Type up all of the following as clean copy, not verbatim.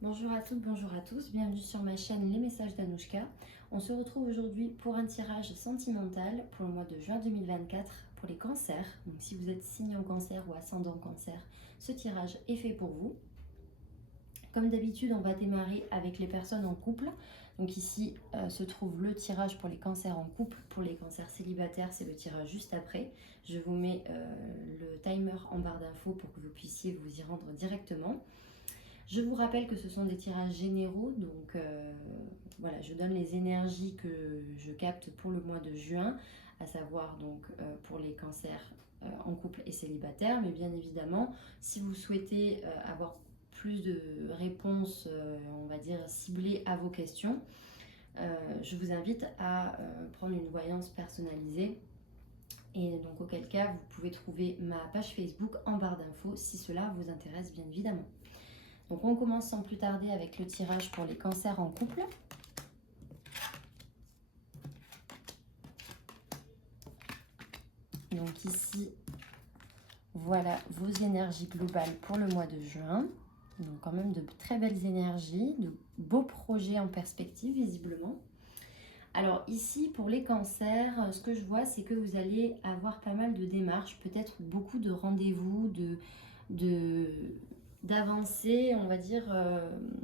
Bonjour à toutes, bonjour à tous, bienvenue sur ma chaîne Les Messages d'Anouchka. On se retrouve aujourd'hui pour un tirage sentimental pour le mois de juin 2024 pour les cancers. Donc si vous êtes signe en cancer ou ascendant cancer, ce tirage est fait pour vous. Comme d'habitude, on va démarrer avec les personnes en couple. Donc ici se trouve le tirage pour les cancers en couple. Pour les cancers célibataires, c'est le tirage juste après. Je vous mets le timer en barre d'infos pour que vous puissiez vous y rendre directement. Je vous rappelle que ce sont des tirages généraux, donc voilà, je donne les énergies que je capte pour le mois de juin, à savoir donc pour les cancers en couple et célibataire, mais bien évidemment, si vous souhaitez avoir plus de réponses, on va dire, ciblées à vos questions, je vous invite à prendre une voyance personnalisée. Et donc auquel cas, vous pouvez trouver ma page Facebook en barre d'infos si cela vous intéresse bien évidemment. Donc on commence sans plus tarder avec le tirage pour les cancers en couple. Donc ici, voilà vos énergies globales pour le mois de juin. Donc quand même de très belles énergies, de beaux projets en perspective visiblement. Alors ici, pour les cancers, ce que je vois, c'est que vous allez avoir pas mal de démarches, peut-être beaucoup de rendez-vous, d'avancées, on va dire,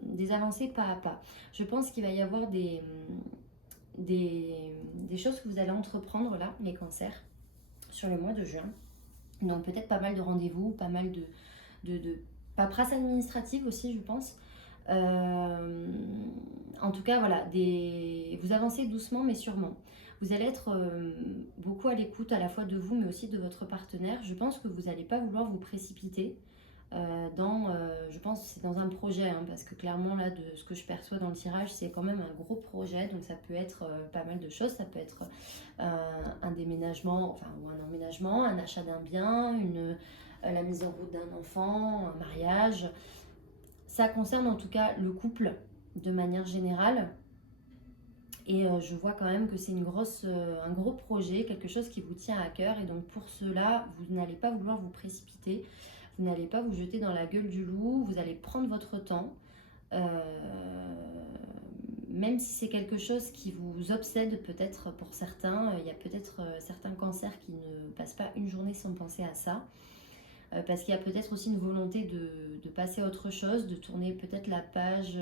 des avancées pas à pas. Je pense qu'il va y avoir des choses que vous allez entreprendre là, les cancers, sur le mois de juin. Donc peut-être pas mal de rendez-vous, pas mal de paperasse administrative aussi, je pense. En tout cas, voilà, vous avancez doucement mais sûrement. Vous allez être beaucoup à l'écoute à la fois de vous mais aussi de votre partenaire. Je pense que vous n'allez pas vouloir vous précipiter je pense que c'est dans un projet, hein, parce que clairement là, de ce que je perçois dans le tirage, c'est quand même un gros projet, donc ça peut être pas mal de choses. Ça peut être un déménagement, enfin, ou un emménagement, un achat d'un bien, la mise en route d'un enfant, un mariage. Ça concerne en tout cas le couple de manière générale. Et je vois quand même que c'est un gros projet, quelque chose qui vous tient à cœur. Et donc pour cela, vous n'allez pas vouloir vous précipiter. Vous n'allez pas vous jeter dans la gueule du loup. Vous allez prendre votre temps. Euh, Même si c'est quelque chose qui vous obsède peut-être pour certains. Il y a peut-être certains cancers qui ne passent pas une journée sans penser à ça. Parce qu'il y a peut-être aussi une volonté de passer à autre chose, de tourner peut-être la page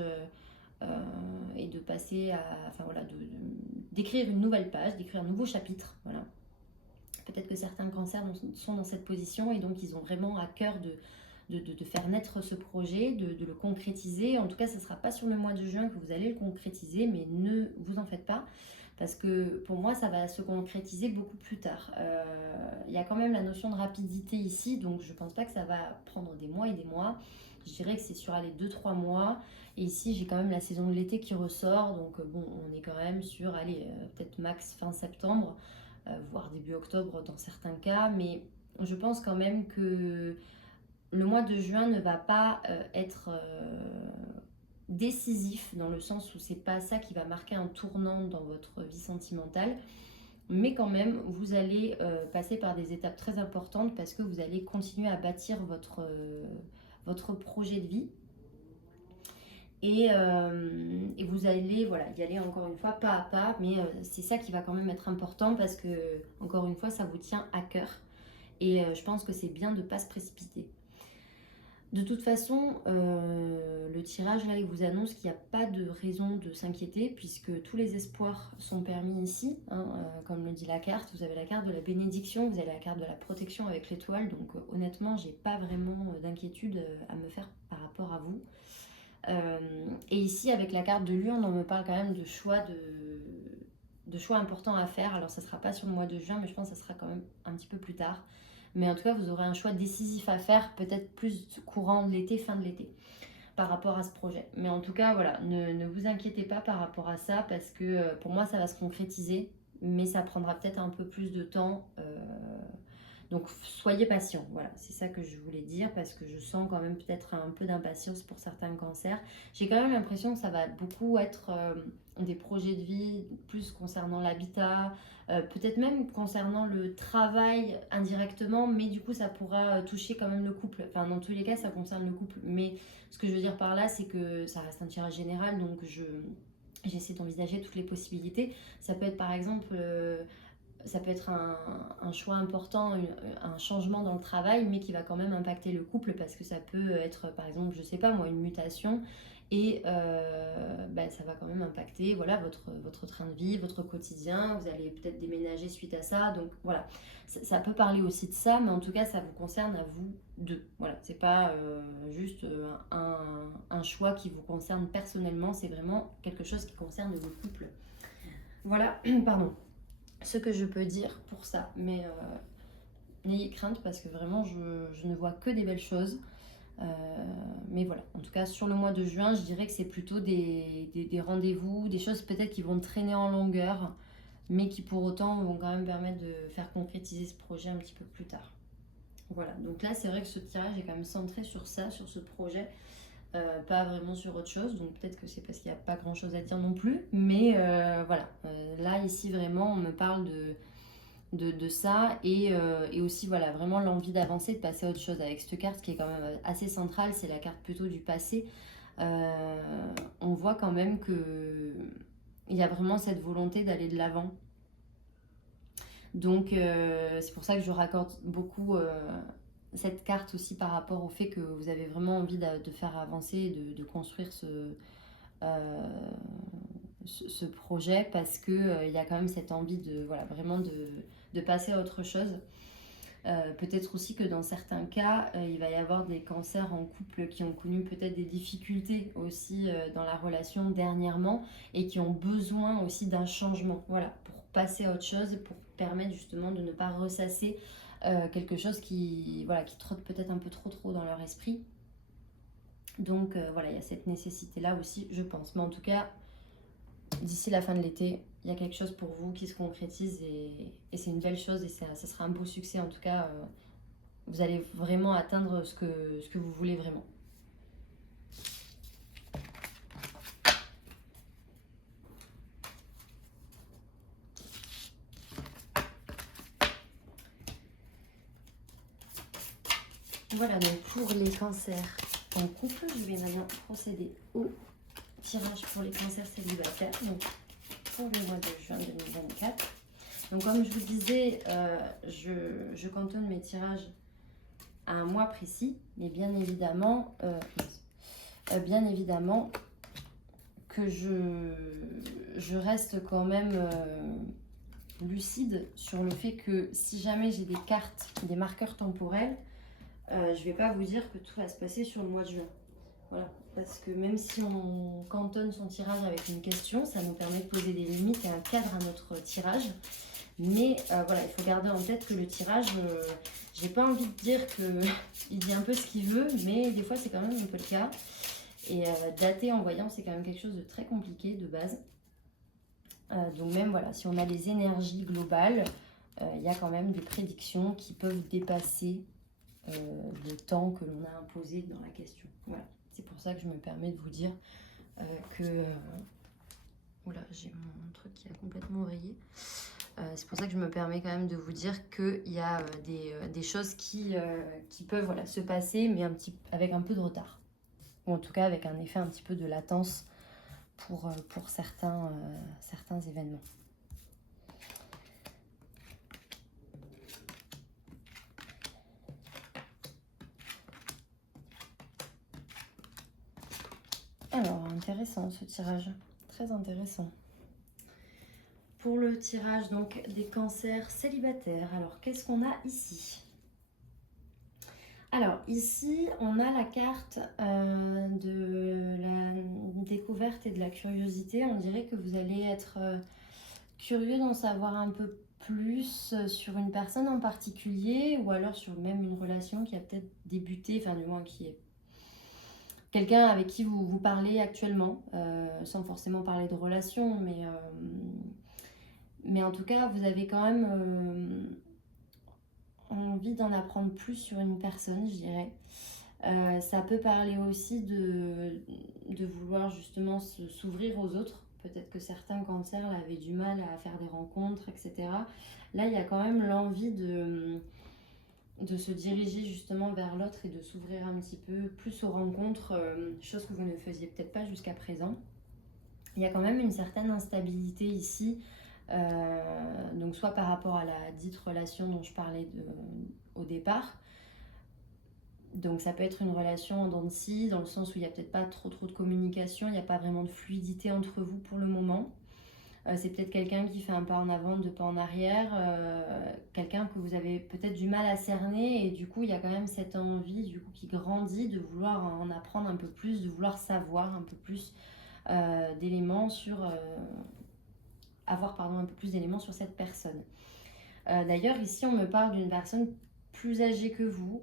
et de passer à, enfin voilà, d'écrire une nouvelle page, d'écrire un nouveau chapitre, voilà. Peut-être que certains cancers sont dans cette position et donc ils ont vraiment à cœur de faire naître ce projet, de le concrétiser. En tout cas, ce ne sera pas sur le mois de juin que vous allez le concrétiser, mais ne vous en faites pas. Parce que pour moi, ça va se concrétiser beaucoup plus tard. Il y a quand même la notion de rapidité ici, donc je ne pense pas que ça va prendre des mois et des mois. Je dirais que c'est sur les 2-3 mois. Et ici, j'ai quand même la saison de l'été qui ressort. Donc bon, on est quand même sur, allez, peut-être max fin septembre, voire début octobre dans certains cas. Mais je pense quand même que le mois de juin ne va pas être décisif dans le sens où c'est pas ça qui va marquer un tournant dans votre vie sentimentale, mais quand même vous allez passer par des étapes très importantes parce que vous allez continuer à bâtir votre projet de vie et vous allez voilà, y aller encore une fois pas à pas, mais c'est ça qui va quand même être important parce que encore une fois ça vous tient à cœur et je pense que c'est bien de ne pas se précipiter. De toute façon, le tirage là, il vous annonce qu'il n'y a pas de raison de s'inquiéter puisque tous les espoirs sont permis ici, hein, comme le dit la carte. Vous avez la carte de la bénédiction, vous avez la carte de la protection avec l'étoile. Donc honnêtement, j'ai pas vraiment d'inquiétude à me faire par rapport à vous. Et ici, avec la carte de l'urne, on me parle quand même de choix importants à faire. Alors ça ne sera pas sur le mois de juin, mais je pense que ça sera quand même un petit peu plus tard. Mais en tout cas, vous aurez un choix décisif à faire, peut-être plus courant de l'été, fin de l'été, par rapport à ce projet. Mais en tout cas, voilà, ne vous inquiétez pas par rapport à ça, parce que pour moi, ça va se concrétiser, mais ça prendra peut-être un peu plus de temps Donc soyez patient, voilà, c'est ça que je voulais dire parce que je sens quand même peut-être un peu d'impatience pour certains cancers. J'ai quand même l'impression que ça va beaucoup être des projets de vie plus concernant l'habitat, peut-être même concernant le travail indirectement, mais du coup ça pourra toucher quand même le couple. Enfin dans tous les cas ça concerne le couple, mais ce que je veux dire par là c'est que ça reste un tirage général, donc j'essaie d'envisager toutes les possibilités. Ça peut être par exemple ça peut être un choix important, un changement dans le travail, mais qui va quand même impacter le couple parce que ça peut être, par exemple, je sais pas moi, une mutation et ça va quand même impacter voilà, votre train de vie, votre quotidien. Vous allez peut-être déménager suite à ça. Donc voilà, ça peut parler aussi de ça, mais en tout cas, ça vous concerne à vous deux. Voilà, c'est pas juste un choix qui vous concerne personnellement, c'est vraiment quelque chose qui concerne le couple. Voilà, pardon ce que je peux dire pour ça. Mais n'ayez crainte parce que vraiment je ne vois que des belles choses. Mais voilà, en tout cas sur le mois de juin, je dirais que c'est plutôt des rendez-vous, des choses peut-être qui vont traîner en longueur, mais qui pour autant vont quand même permettre de faire concrétiser ce projet un petit peu plus tard. Voilà, donc là c'est vrai que ce tirage est quand même centré sur ça, sur ce projet. Pas vraiment sur autre chose, donc peut-être que c'est parce qu'il n'y a pas grand chose à dire non plus, mais voilà, là ici vraiment on me parle de ça et aussi voilà vraiment l'envie d'avancer, de passer à autre chose avec cette carte qui est quand même assez centrale, c'est la carte plutôt du passé. On voit quand même que il y a vraiment cette volonté d'aller de l'avant, donc c'est pour ça que je raccorde beaucoup cette carte aussi par rapport au fait que vous avez vraiment envie de faire avancer, de construire ce projet parce que il y a quand même cette envie de voilà vraiment de passer à autre chose. Peut-être aussi que dans certains cas, il va y avoir des cancers en couple qui ont connu peut-être des difficultés aussi dans la relation dernièrement et qui ont besoin aussi d'un changement, voilà, pour passer à autre chose, pour permettre justement de ne pas ressasser quelque chose qui trotte peut-être un peu trop dans leur esprit. Donc voilà, il y a cette nécessité-là aussi, je pense. Mais en tout cas, d'ici la fin de l'été, il y a quelque chose pour vous qui se concrétise et c'est une belle chose et ça sera un beau succès. En tout cas, vous allez vraiment atteindre ce que vous voulez vraiment. Voilà, donc pour les cancers en couple, je vais maintenant procéder au tirage pour les cancers célibataires, donc pour le mois de juin 2024. Donc comme je vous disais, je cantonne mes tirages à un mois précis, mais bien évidemment que je reste quand même lucide sur le fait que si jamais j'ai des cartes, des marqueurs temporels, je vais pas vous dire que tout va se passer sur le mois de juin. Voilà, parce que même si on cantonne son tirage avec une question, ça nous permet de poser des limites et un cadre à notre tirage. Mais voilà, il faut garder en tête que le tirage, j'ai pas envie de dire qu'il dit un peu ce qu'il veut, mais des fois c'est quand même un peu le cas. Et dater en voyant, c'est quand même quelque chose de très compliqué de base. Donc même voilà, si on a les énergies globales, il y a quand même des prédictions qui peuvent dépasser le temps que l'on a imposé dans la question. Voilà, c'est pour ça que je me permets de vous dire que... Oula, j'ai mon truc qui a complètement rayé. C'est pour ça que je me permets quand même de vous dire qu'il y a des choses qui peuvent voilà, se passer, mais avec un peu de retard. Ou en tout cas avec un effet un petit peu de latence pour certains événements. Alors, intéressant ce tirage, très intéressant. Pour le tirage donc des cancers célibataires, alors qu'est-ce qu'on a ici ? Alors ici, on a la carte de la découverte et de la curiosité. On dirait que vous allez être curieux d'en savoir un peu plus sur une personne en particulier ou alors sur même une relation qui a peut-être débuté, enfin du moins qui est quelqu'un avec qui vous parlez actuellement, sans forcément parler de relation, mais en tout cas, vous avez quand même envie d'en apprendre plus sur une personne, je dirais. Ça peut parler aussi de vouloir justement s'ouvrir aux autres. Peut-être que certains cancers là, avaient du mal à faire des rencontres, etc. Là, il y a quand même l'envie de se diriger justement vers l'autre et de s'ouvrir un petit peu plus aux rencontres, chose que vous ne faisiez peut-être pas jusqu'à présent. Il y a quand même une certaine instabilité ici, donc soit par rapport à la dite relation dont je parlais au départ. Donc ça peut être une relation en dents de scie, dans le sens où il n'y a peut-être pas trop de communication, il n'y a pas vraiment de fluidité entre vous pour le moment. C'est peut-être quelqu'un qui fait un pas en avant, deux pas en arrière, quelqu'un que vous avez peut-être du mal à cerner, et du coup il y a quand même cette envie du coup, qui grandit de vouloir en apprendre un peu plus, de vouloir savoir un peu plus d'éléments sur... avoir un peu plus d'éléments sur cette personne. D'ailleurs ici on me parle d'une personne plus âgée que vous.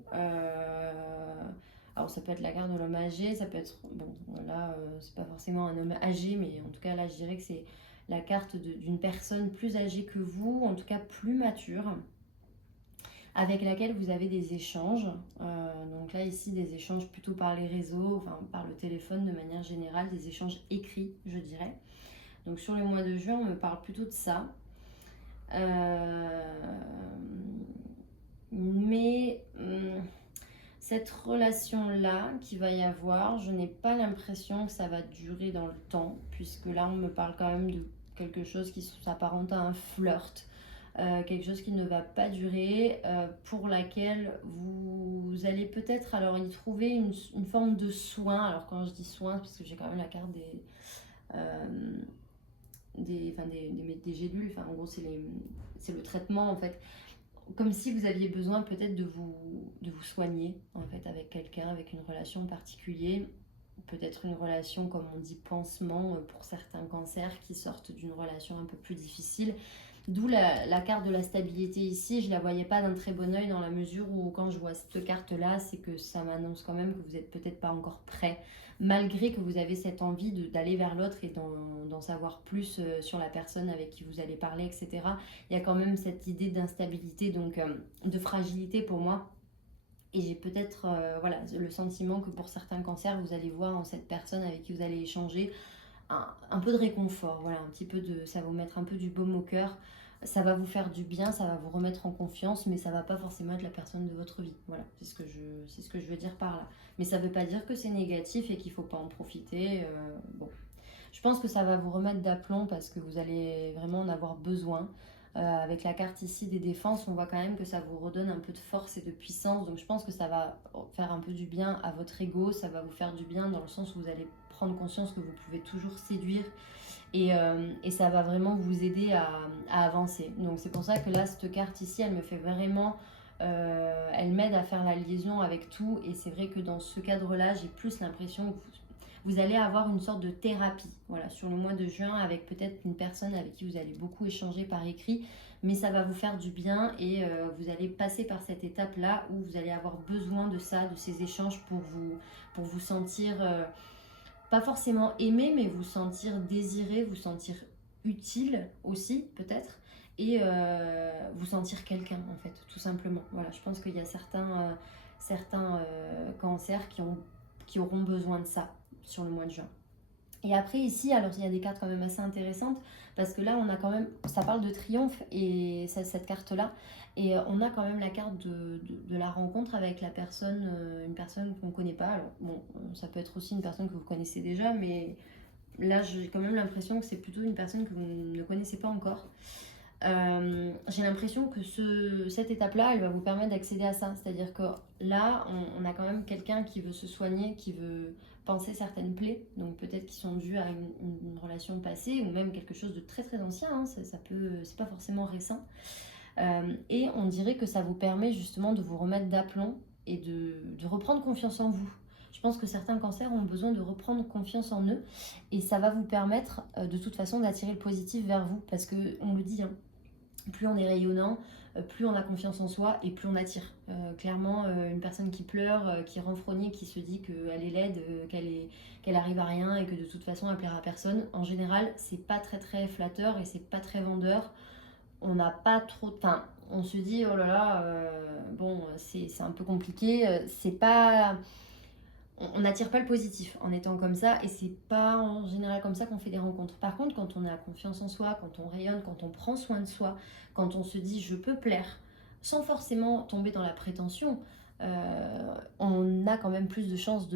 Alors ça peut être la carte de l'homme âgé, ça peut être... Bon là c'est pas forcément un homme âgé, mais en tout cas là je dirais que c'est la carte d'une personne plus âgée que vous, en tout cas plus mature, avec laquelle vous avez des échanges. Donc là ici des échanges plutôt par les réseaux, enfin par le téléphone de manière générale, des échanges écrits je dirais. Donc sur le mois de juin on me parle plutôt de ça. Mais cette relation-là qu'il va y avoir, je n'ai pas l'impression que ça va durer dans le temps, puisque là on me parle quand même de quelque chose qui s'apparente à un flirt, quelque chose qui ne va pas durer, pour laquelle vous allez peut-être alors y trouver une forme de soin. Alors quand je dis soin, parce que j'ai quand même la carte des gélules, enfin en gros c'est le traitement en fait, comme si vous aviez besoin peut-être de vous soigner en fait avec quelqu'un, avec une relation particulière, peut-être une relation comme on dit pansement pour certains cancers qui sortent d'une relation un peu plus difficile. D'où la carte de la stabilité ici, je la voyais pas d'un très bon oeil dans la mesure où quand je vois cette carte là, c'est que ça m'annonce quand même que vous êtes peut-être pas encore prêt, malgré que vous avez cette envie d'aller vers l'autre et d'en savoir plus sur la personne avec qui vous allez parler, etc. Il y a quand même cette idée d'instabilité, donc de fragilité pour moi. Et j'ai peut-être voilà, le sentiment que pour certains cancers, vous allez voir en cette personne avec qui vous allez échanger un peu de réconfort, voilà, un petit peu ça va vous mettre un peu du baume au cœur, ça va vous faire du bien, ça va vous remettre en confiance, mais ça va pas forcément être la personne de votre vie. Voilà, c'est ce que je veux dire par là. Mais ça veut pas dire que c'est négatif et qu'il faut pas en profiter. Bon, je pense que ça va vous remettre d'aplomb parce que vous allez vraiment en avoir besoin. Avec la carte ici des défenses, on voit quand même que ça vous redonne un peu de force et de puissance. Donc je pense que ça va faire un peu du bien à votre ego, ça va vous faire du bien dans le sens où vous allez prendre conscience que vous pouvez toujours séduire, et ça va vraiment vous aider à avancer. Donc c'est pour ça que là, cette carte ici, elle me fait vraiment... elle m'aide à faire la liaison avec tout, et c'est vrai que dans ce cadre-là, j'ai plus l'impression que vous allez avoir une sorte de thérapie, voilà, sur le mois de juin, avec peut-être une personne avec qui vous allez beaucoup échanger par écrit, mais ça va vous faire du bien, et vous allez passer par cette étape-là où vous allez avoir besoin de ça, de ces échanges pour vous sentir, pas forcément aimé, mais vous sentir désiré, vous sentir utile aussi, peut-être, et vous sentir quelqu'un, en fait, tout simplement. Voilà, je pense qu'il y a certains cancers qui auront besoin de ça sur le mois de juin. Et après ici, alors il y a des cartes quand même assez intéressantes, parce que là on a quand même, ça parle de triomphe, et cette carte-là, et on a quand même la carte de la rencontre avec la personne, une personne qu'on ne connaît pas. Alors bon, ça peut être aussi une personne que vous connaissez déjà, mais là j'ai quand même l'impression que c'est plutôt une personne que vous ne connaissez pas encore. J'ai l'impression que cette étape-là, elle va vous permettre d'accéder à ça. C'est-à-dire que là, on a quand même quelqu'un qui veut se soigner, qui veut penser certaines plaies, donc peut-être qui sont dues à une relation passée, ou même quelque chose de très très ancien, hein, c'est pas forcément récent. Et on dirait que ça vous permet justement de vous remettre d'aplomb et de reprendre confiance en vous. Je pense que certains cancers ont besoin de reprendre confiance en eux, et ça va vous permettre de toute façon d'attirer le positif vers vous, parce qu'on le dit, hein, plus on est rayonnant, plus on a confiance en soi et plus on attire. Clairement, une personne qui pleure, qui renfrogne, qui se dit qu'elle est laide, qu'elle arrive à rien et que de toute façon elle plaira à personne, en général, c'est pas très très flatteur et c'est pas très vendeur. On n'a pas trop... Enfin, on se dit oh là là, bon c'est un peu compliqué, c'est pas, on n'attire pas le positif en étant comme ça, et c'est pas en général comme ça qu'on fait des rencontres. Par contre, quand on a confiance en soi, quand on rayonne, quand on prend soin de soi, quand on se dit je peux plaire, sans forcément tomber dans la prétention, on a quand même plus de chances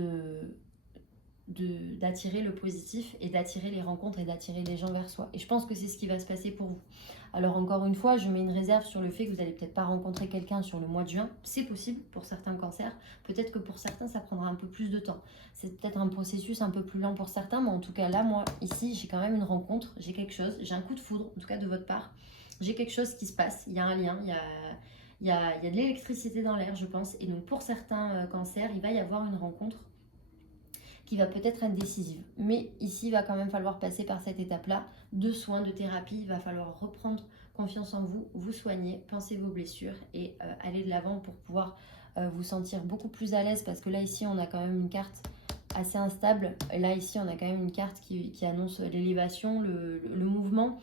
d'attirer le positif et d'attirer les rencontres et d'attirer les gens vers soi. Et je pense que c'est ce qui va se passer pour vous. Alors encore une fois, je mets une réserve sur le fait que vous n'allez peut-être pas rencontrer quelqu'un sur le mois de juin. C'est possible pour certains cancers. Peut-être que pour certains, ça prendra un peu plus de temps. C'est peut-être un processus un peu plus lent pour certains, mais en tout cas là, moi, ici, j'ai quand même une rencontre, j'ai quelque chose, j'ai un coup de foudre, en tout cas de votre part. J'ai quelque chose qui se passe, il y a un lien, il y a de l'électricité dans l'air, je pense. Et donc pour certains cancers, il va y avoir une rencontre qui va peut-être être décisive. Mais ici, il va quand même falloir passer par cette étape-là de soins, de thérapie. Il va falloir reprendre confiance en vous, vous soigner, penser vos blessures et aller de l'avant pour pouvoir vous sentir beaucoup plus à l'aise, parce que là, ici, on a quand même une carte assez instable. Et là, ici, on a quand même une carte qui annonce l'élévation, le mouvement.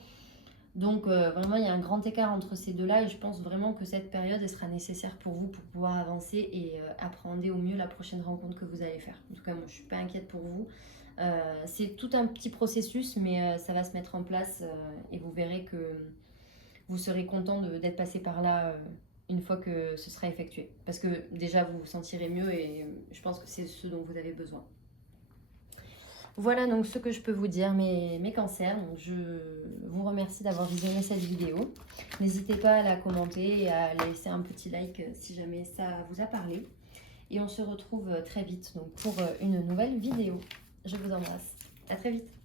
Donc vraiment, il y a un grand écart entre ces deux-là, et je pense vraiment que cette période, elle sera nécessaire pour vous pour pouvoir avancer et appréhender au mieux la prochaine rencontre que vous allez faire. En tout cas, moi, je ne suis pas inquiète pour vous. C'est tout un petit processus, mais ça va se mettre en place et vous verrez que vous serez content d'être passé par là une fois que ce sera effectué. Parce que déjà, vous vous sentirez mieux et je pense que c'est ce dont vous avez besoin. Voilà donc ce que je peux vous dire, mes cancers. Donc je vous remercie d'avoir visionné cette vidéo. N'hésitez pas à la commenter et à laisser un petit like si jamais ça vous a parlé. Et on se retrouve très vite donc pour une nouvelle vidéo. Je vous embrasse. À très vite.